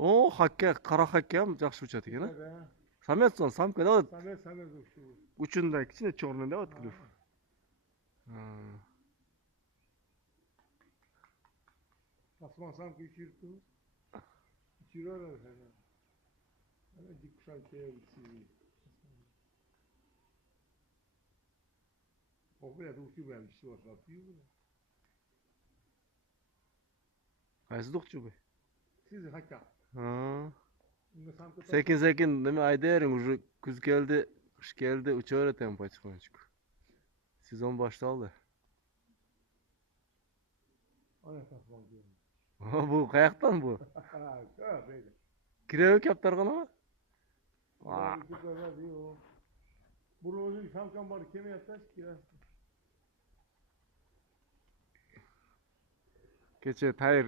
O hakke, kara hakke ham жақсы учат ekan, ha? Да. Самец он, самка, да? Вот Самец ушел. учунда кичине черный, да, вот клюв. Asman samki içirdi. İçiriyorlar sana. Hani dik kuşaltıya uçuyor. O bile de uçuyor ben bir şey olsa atıyor bile. Qaysi do'qchi bu? Siz hakka. Ha. Bunda samki Sekin sekin nima aydering, уже kuz keldi, qish keldi, uchaveradi pochqonchik. Sezon boshlandi. Ana tasman diyor. Bu qayoqdan bu? Ha, böyle. Kirayı kaptargana? Ulan bir kadar diyor. Bunu samkan var kime yatar ki? Kecha tayir